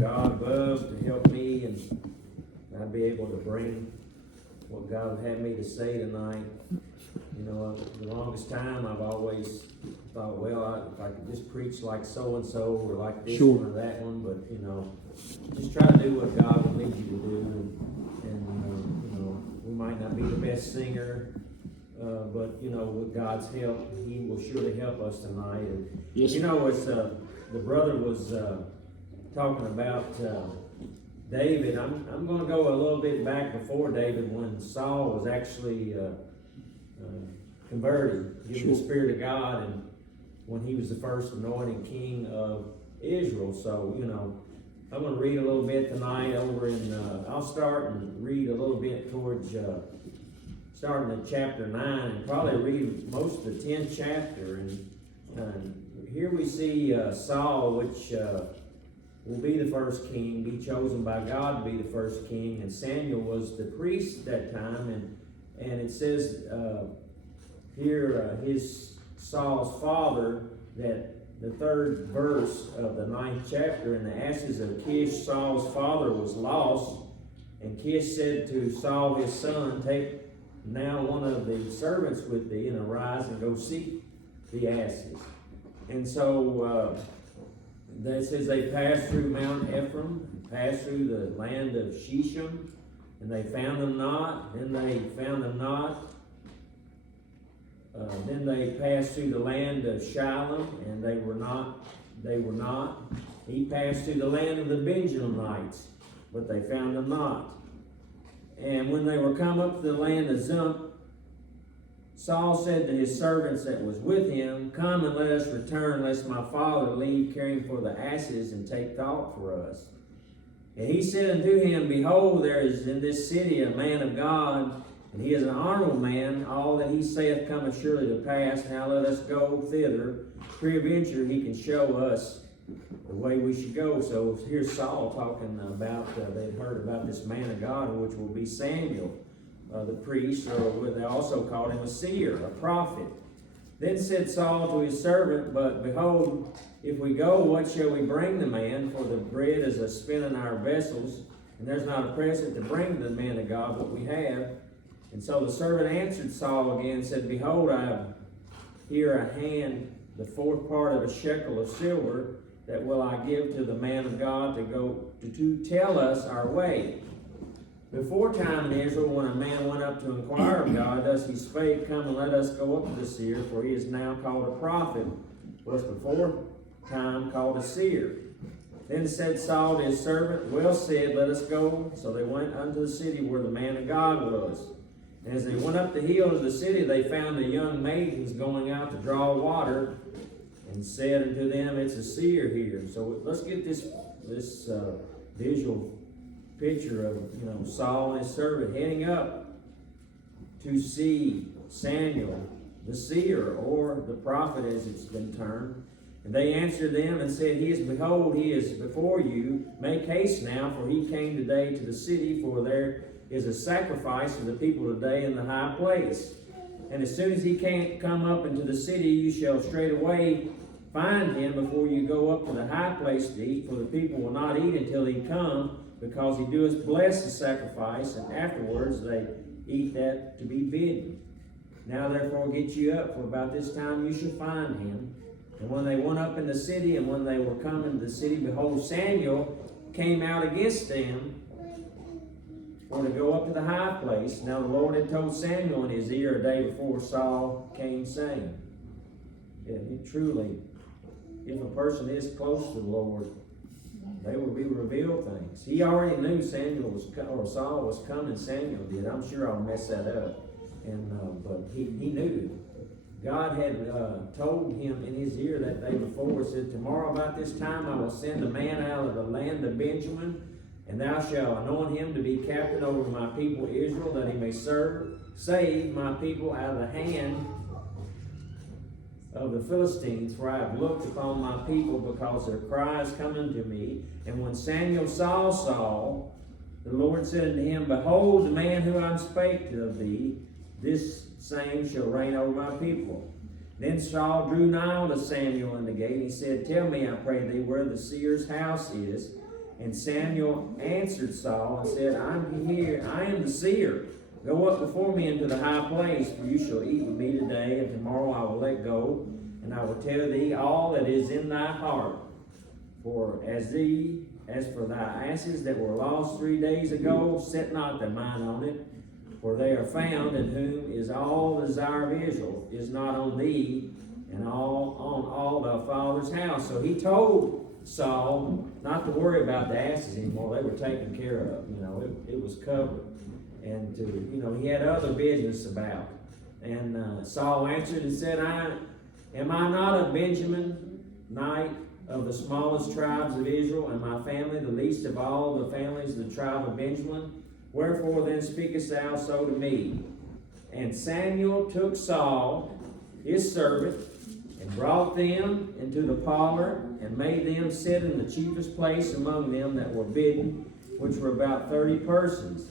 God above to help me, and I'd be able to bring what God would have me to say tonight. You know, the longest time I've always thought, well, if I could just preach like so-and-so or like this Sure. one or that one, but, you know, just try to do what God would lead you to do. And you know, we might not be the best singer, but, you know, with God's help, He will surely help us tonight. And, Yes. you know, it's, the brother was talking about David. I'm going to go a little bit back before David, when Saul was actually converted, given the Spirit of God, and when he was the first anointed king of Israel. So, you know, I'm going to read a little bit tonight over in, I'll start and read a little bit towards, starting at chapter 9, and probably read most of the 10th chapter. And here we see Saul, which will be the first king, be chosen by God to be the first king, and Samuel was the priest at that time. And it says here, his Saul's father, that the third verse of the 9th chapter, in the ashes of Kish, Saul's father was lost. And Kish said to Saul his son, take now one of the servants with thee, and arise and go seek the asses. And so that says they passed through Mount Ephraim, passed through the land of Shechem, and they found them not. Then they found them not. Then they passed through the land of Shilom, and they were not. He passed through the land of the Benjaminites, but they found them not. And when they were come up to the land of Zump, Saul said to his servants that was with him, come and let us return, lest my father leave caring for the asses, and take thought for us. And he said unto him, behold, there is in this city a man of God, and he is an honorable man. All that he saith cometh surely to pass. Now let us go thither. Peradventure he can show us the way we should go. So here's Saul talking about, they'd heard about this man of God, which will be Samuel, the priest, or they also called him a seer, a prophet. Then said Saul to his servant, but behold, if we go, what shall we bring the man? For the bread is a spent in our vessels, and there's not a present to bring to the man of God what we have. And so the servant answered Saul again, and said, behold, I have here a hand, the fourth part of a shekel of silver, that will I give to the man of God to go to tell us our way. Before time in Israel, when a man went up to inquire of God, thus he spake, come and let us go up to the seer, for he is now called a prophet, was before time called a seer. Then said Saul to his servant, well said, let us go. So they went unto the city where the man of God was. And as they went up the hill to the city, they found the young maidens going out to draw water, and said unto them, it's a seer here. So let's get this visual picture of, you know, Saul and his servant heading up to see Samuel, the seer, or the prophet as it's been termed. And they answered them and said, behold, he is before you. Make haste now, for he came today to the city, for there is a sacrifice for the people today in the high place. And as soon as he can't come up into the city, you shall straightway find him before you go up to the high place to eat, for the people will not eat until he come, because he doeth bless the sacrifice, and afterwards they eat that to be bidden. Now therefore get you up, for about this time you shall find him. And when they went up in the city, and when they were come into the city, behold, Samuel came out against them, for to go up to the high place. Now the Lord had told Samuel in his ear a day before Saul came, saying, truly, if a person is close to the Lord, they will be revealed things. He already knew Saul was coming. Samuel did. I'm sure I'll mess that up. But he knew. God had told him in his ear that day before, said, tomorrow about this time I will send a man out of the land of Benjamin, and thou shalt anoint him to be captain over my people Israel, that he may save my people out of the hand of the Philistines, for I have looked upon my people, because their cry is come unto me. And when Samuel saw Saul, the Lord said unto him, behold, the man whom I spake of thee, this same shall reign over my people. Then Saul drew nigh unto Samuel in the gate, and he said, tell me, I pray thee, where the seer's house is. And Samuel answered Saul and said, I am the seer. Go up before me into the high place, for you shall eat with me today, and tomorrow I will let go, and I will tell thee all that is in thy heart. For as for thy asses that were lost 3 days ago, set not thy mind on it, for they are found, in whom is all the desire of Israel, is not on thee, and on all thy father's house. So he told Saul not to worry about the asses anymore. They were taken care of. It was covered. And he had other business about. And Saul answered and said, Am I not a Benjamin knight of the smallest tribes of Israel, and my family the least of all the families of the tribe of Benjamin? Wherefore then speakest thou so to me? And Samuel took Saul, his servant, and brought them into the parlor, and made them sit in the chiefest place among them that were bidden, which were about 30 persons.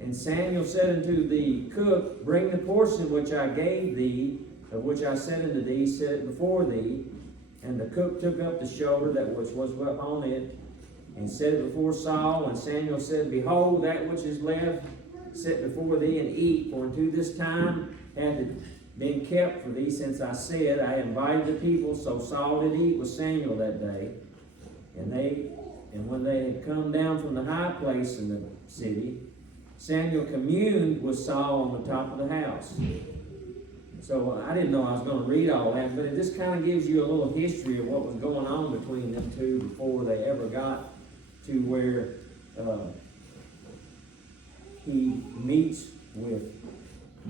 And Samuel said unto the cook, Bring the portion which I gave thee, of which I said unto thee, set it before thee. And the cook took up the shoulder that which was upon it, and set it before Saul. And Samuel said, Behold, that which is left, set before thee, and eat. For unto this time hath it been kept for thee, since I said, I invited the people. So Saul did eat with Samuel that day. And when they had come down from the high place in the city, Samuel communed with Saul on the top of the house. So I didn't know I was going to read all that, but it just kind of gives you a little history of what was going on between them two before they ever got to where he meets with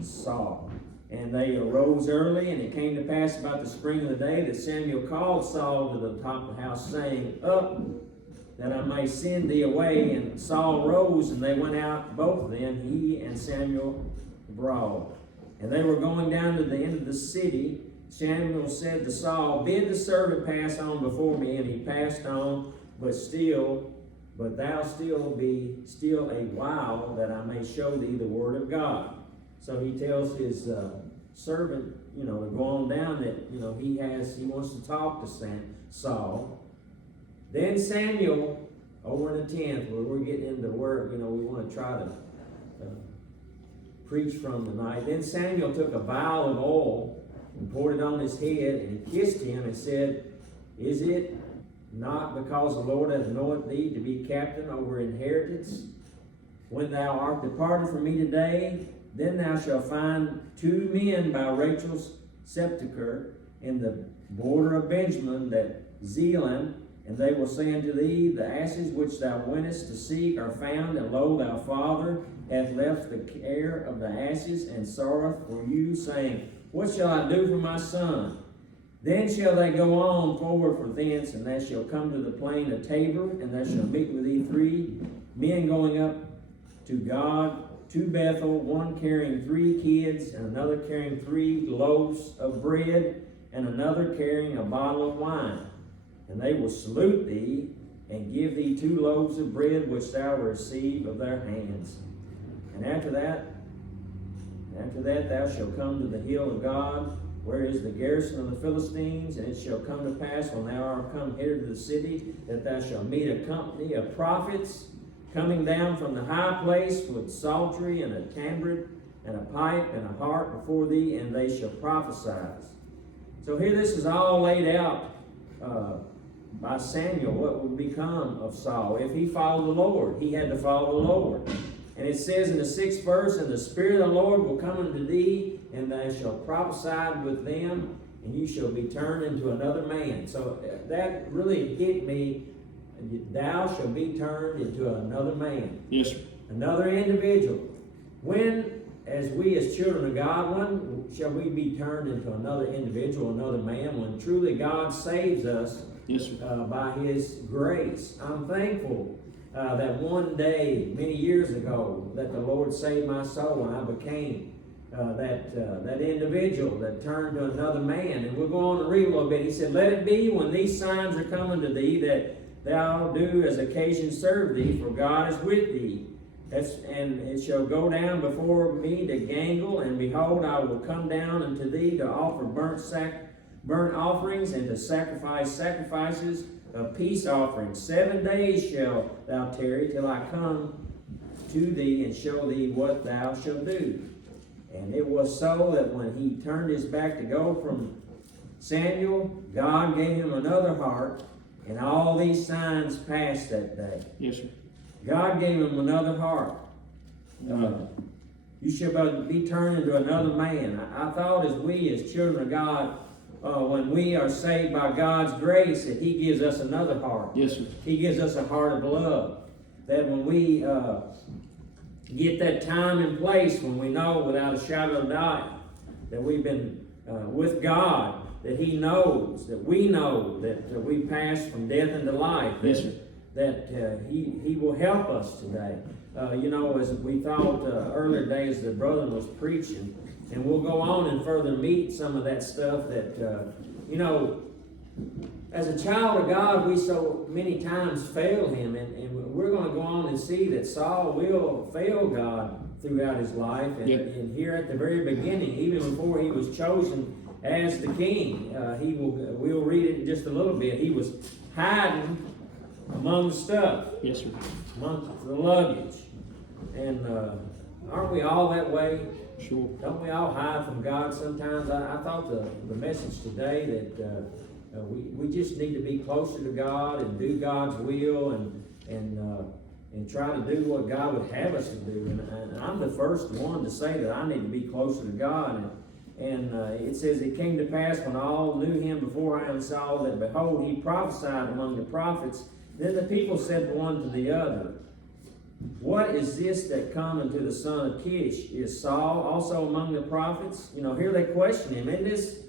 Saul. And they arose early, and it came to pass about the spring of the day that Samuel called Saul to the top of the house, saying, Up, that I may send thee away. And Saul rose, and they went out, both of them, he and Samuel, abroad. And they were going down to the end of the city. Samuel said to Saul, Bid the servant pass on before me. And he passed on, but thou be still a while, that I may show thee the word of God. So he tells his servant, to go on down, that he wants to talk to Saul. Then Samuel, over in the 10th, where we're getting into work, we want to try to preach from tonight. Then Samuel took a vial of oil and poured it on his head, and he kissed him and said, Is it not because the Lord hath anointed thee to be captain over inheritance? When thou art departed from me today, then thou shalt find 2 men by Rachel's sepulchre in the border of Benjamin, that Zealand, and they will say unto thee, The asses which thou wentest to seek are found, and lo, thy father hath left the care of the asses, and sorroweth for you, saying, What shall I do for my son? Then shall they go on forward from thence, and they shall come to the plain of Tabor, and they shall meet with thee 3 men going up to God to Bethel, one carrying 3 kids, and another carrying 3 loaves of bread, and another carrying a bottle of wine. And they will salute thee, and give thee 2 loaves of bread, which thou wilt receive of their hands. And after that thou shalt come to the hill of God, where is the garrison of the Philistines. And it shall come to pass, when thou art come hither to the city, that thou shalt meet a company of prophets coming down from the high place, with psaltery and a tambourine and a pipe and a harp before thee, and they shall prophesy. So here this is all laid out by Samuel, what would become of Saul if he followed the Lord. He had to follow the Lord. And it says in the 6th verse, And the Spirit of the Lord will come unto thee, and thou shalt prophesy with them, and you shall be turned into another man. So that really hit me. Thou shalt be turned into another man. Yes, sir. Another individual. When, as we as children of God, when shall we be turned into another individual, another man, when truly God saves us? Yes, sir. By His grace? I'm thankful that one day, many years ago, that the Lord saved my soul, and I became that individual that turned to another man. And we'll go on to read a little bit. He said, Let it be when these signs are coming to thee, that thou do as occasion serve thee, for God is with thee. And it shall go down before me to Gangle, and behold, I will come down unto thee to offer burnt offerings, and to sacrifices a peace offering. 7 days shalt thou tarry till I come to thee and show thee what thou shalt do. And it was so that when he turned his back to go from Samuel, God gave him another heart, and all these signs passed that day. Yes, sir. God gave him another heart. You shall be turned into another man. I thought as children of God, when we are saved by God's grace, that He gives us another heart. Yes, sir. He gives us a heart of love. That when we get that time and place, when we know without a shadow of doubt that we've been with God, that He knows, that we know that we pass from death into life. Yes, sir. That He will help us today. As we thought earlier days, the brother was preaching, and we'll go on and further meet some of that stuff that, as a child of God, we so many times fail Him, and we're going to go on and see that Saul will fail God throughout his life. And here at the very beginning, even before he was chosen as the king, we'll read it in just a little bit, he was hiding among the stuff. Yes, sir. Among the luggage. And aren't we all that way? Sure. Don't we all hide from God sometimes? I thought the message today that we just need to be closer to God and do God's will and try to do what God would have us to do. And I'm the first one to say that I need to be closer to God. And it says, it came to pass when all knew him beforehand and saw that, behold, he prophesied among the prophets. Then the people said one to the other, what is this that come unto the son of Kish? Is Saul also among the prophets? Here they question him. Isn't this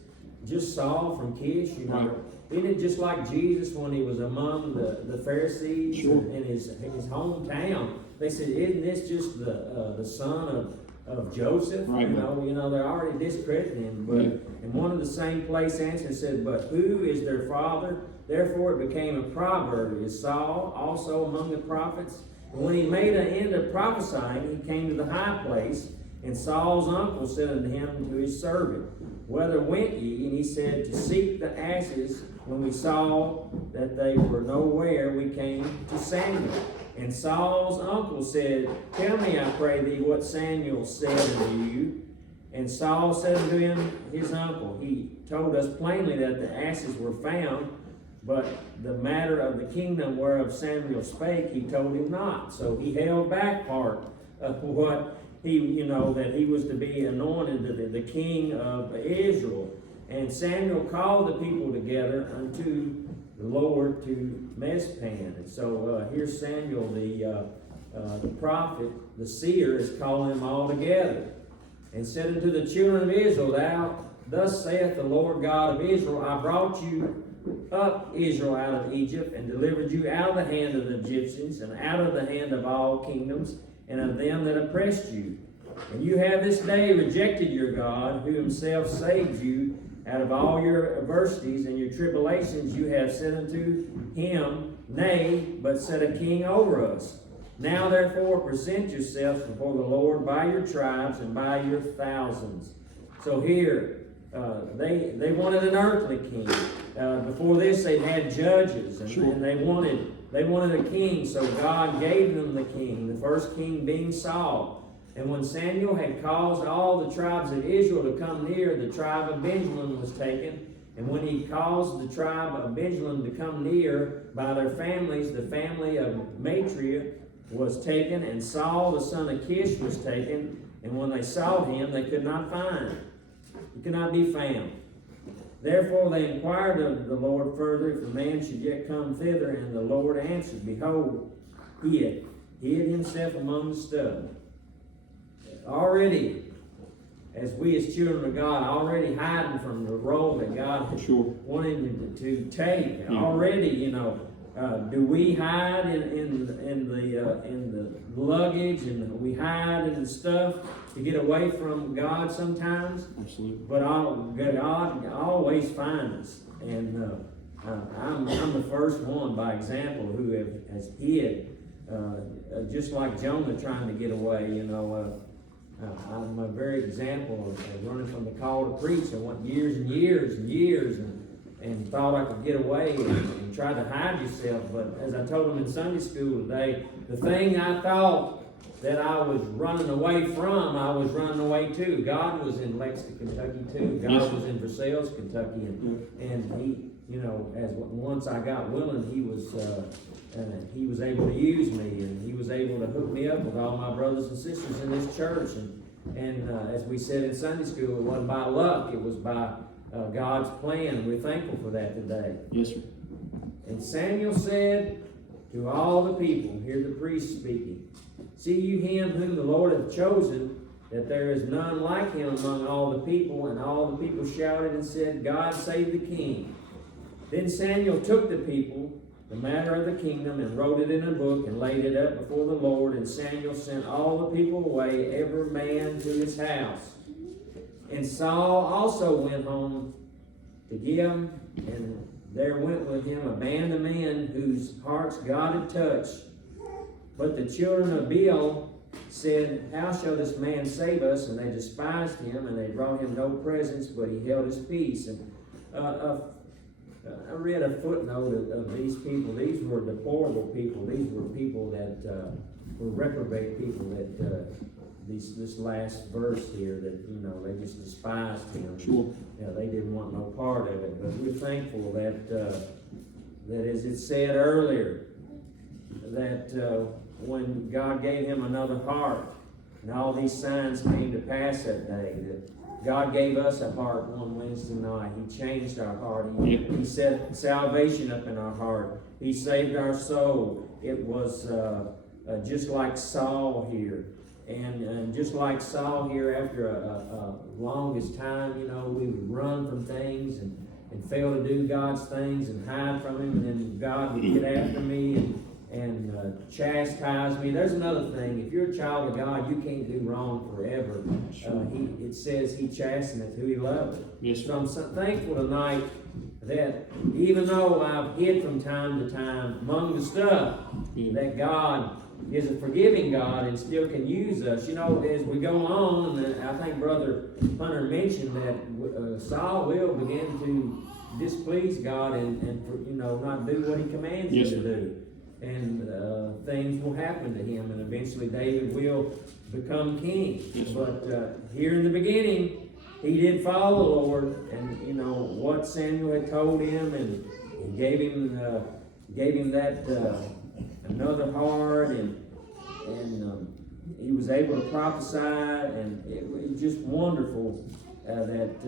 just Saul from Kish? Right. Isn't it just like Jesus when he was among the Pharisees in his hometown? They said, isn't this just the son of Joseph? Right. They're already discrediting him. But in one of the same place answer said, but who is their father? Therefore it became a proverb. Is Saul also among the prophets? And when he made an end of prophesying, he came to the high place, and Saul's uncle said unto him, to his servant, whither went ye? And he said, to seek the asses. When we saw that they were nowhere, we came to Samuel. And Saul's uncle said, tell me, I pray thee, what Samuel said unto you. And Saul said unto him, his uncle, he told us plainly that the asses were found, but the matter of the kingdom whereof Samuel spake, he told him not. So he held back part of what that he was to be anointed the king of Israel. And Samuel called the people together unto the Lord to Mizpah. And so here's Samuel, the prophet, the seer, is calling them all together. And said unto the children of Israel, thus saith the Lord God of Israel, I brought you up, Israel, out of Egypt, and delivered you out of the hand of the Egyptians, and out of the hand of all kingdoms, and of them that oppressed you. And you have this day rejected your God, who himself saved you out of all your adversities and your tribulations. You have said unto him, nay, but set a king over us. Now therefore present yourselves before the Lord by your tribes and by your thousands. So here, they wanted an earthly king. Before this, they'd had judges, and they wanted a king. So God gave them the king, the first king being Saul. And when Samuel had caused all the tribes of Israel to come near, the tribe of Benjamin was taken. And when he caused the tribe of Benjamin to come near by their families, the family of Matria was taken, and Saul the son of Kish was taken. And when they saw him, they could not find him. He could not be found. Therefore they inquired of the Lord further if the man should yet come thither, and the Lord answered, behold, he had hid himself among the stubble. Already, as we as children of God, already hiding from the role that God wanted to take. Yeah. Already, do we hide in the luggage, and we hide in the stuff to get away from God sometimes? Absolutely. But God always finds us, and I'm the first one, by example, who has hid, just like Jonah trying to get away. I'm a very example of running from the call to preach. I went years and years and years, and thought I could get away and tried to hide yourself. But as I told them in Sunday school today, the thing I thought that I was running away from, I was running away to. God was in Lexington, Kentucky too. God was in Versailles, Kentucky, and He, you know, as once I got willing, He was able to use me, and He was able to hook me up with all my brothers and sisters in this church. And as we said in Sunday school, it wasn't by luck; it was by God's plan. We're thankful for that today. Yes, sir. And Samuel said to all the people, hear the priest speaking, see you him whom the Lord hath chosen, that there is none like him among all the people. And all the people shouted and said, God save the king. Then Samuel took the people, the matter of the kingdom, and wrote it in a book, and laid it up before the Lord. And Samuel sent all the people away, every man to his house. And Saul also went home to Gihom, and there went with him a band of men whose hearts God had touched. But the children of Beel said, how shall this man save us? And they despised him, and they brought him no presents, but he held his peace. And I read a footnote of these people. These were deplorable people. These were people that were reprobate people. That this last verse here, that they just despised him. Sure. They didn't want no part of it. But we're thankful that that as it said earlier, that when God gave him another heart, and all these signs came to pass that day, that God gave us a heart one Wednesday night. He changed our heart. He set salvation up in our heart. He saved our soul. It was just like Saul here. And just like Saul here, after a longest time, we would run from things and fail to do God's things and hide from Him. And then God would get after me and chastise me. There's another thing. If you're a child of God, you can't do wrong forever. It says He chasteneth who He loveth. Yes, so I'm so thankful tonight that even though I've hid from time to time among the stuff, that God is a forgiving God and still can use us. As we go on, and I think Brother Hunter mentioned that Saul will begin to displease God and not do what He commands him to do. And things will happen to him, and eventually David will become king. But here in the beginning, he did follow the Lord, and what Samuel had told him, and gave him that another heart, and he was able to prophesy, and it was just wonderful that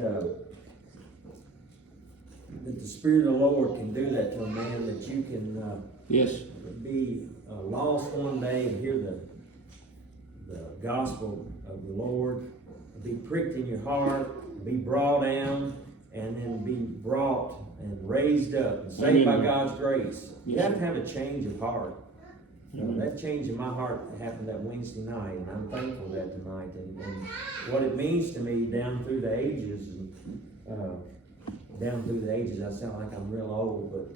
the Spirit of the Lord can do that to a man, that you can be lost one day and hear the gospel of the Lord, be pricked in your heart, be brought down, and then be brought and raised up and saved by God's grace. You have to have a change of heart. That change in my heart happened that Wednesday night, and I'm thankful for that tonight. And what it means to me down through the ages, I sound like I'm real old, but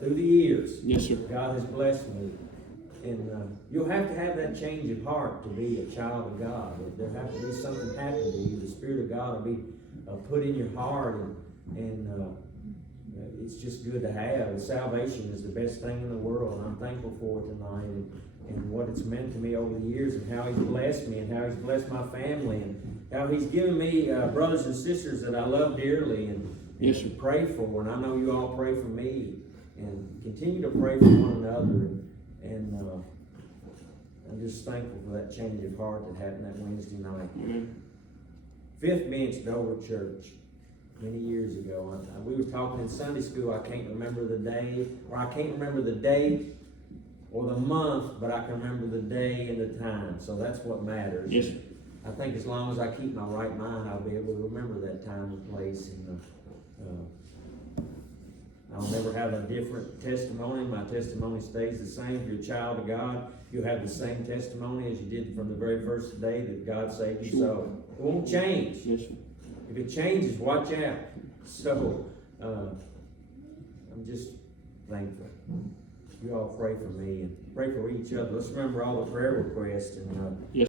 through the years, God has blessed me. And you'll have to have that change of heart to be a child of God. There has to be something happen to you. The Spirit of God will be put in your heart, and it's just good to have. Salvation is the best thing in the world, and I'm thankful for it tonight, and what it's meant to me over the years, and how He's blessed me, and how He's blessed my family, and how He's given me brothers and sisters that I love dearly, and to pray for. And I know you all pray for me, and continue to pray for one another. And I'm just thankful for that change of heart that happened that Wednesday night. Fifth bench, Dover Church, many years ago. We were talking in Sunday school. I can't remember the day, or I can't remember the date or the month, but I can remember the day and the time. So that's what matters. I think as long as I keep my right mind, I'll be able to remember that time and place. And I'll never have a different testimony. My testimony stays the same. If you're a child of God, you'll have the same testimony as you did from the very first day that God saved you. So it won't change. If it changes, watch out. So I'm just thankful. You all pray for me and pray for each other. Let's remember all the prayer requests. And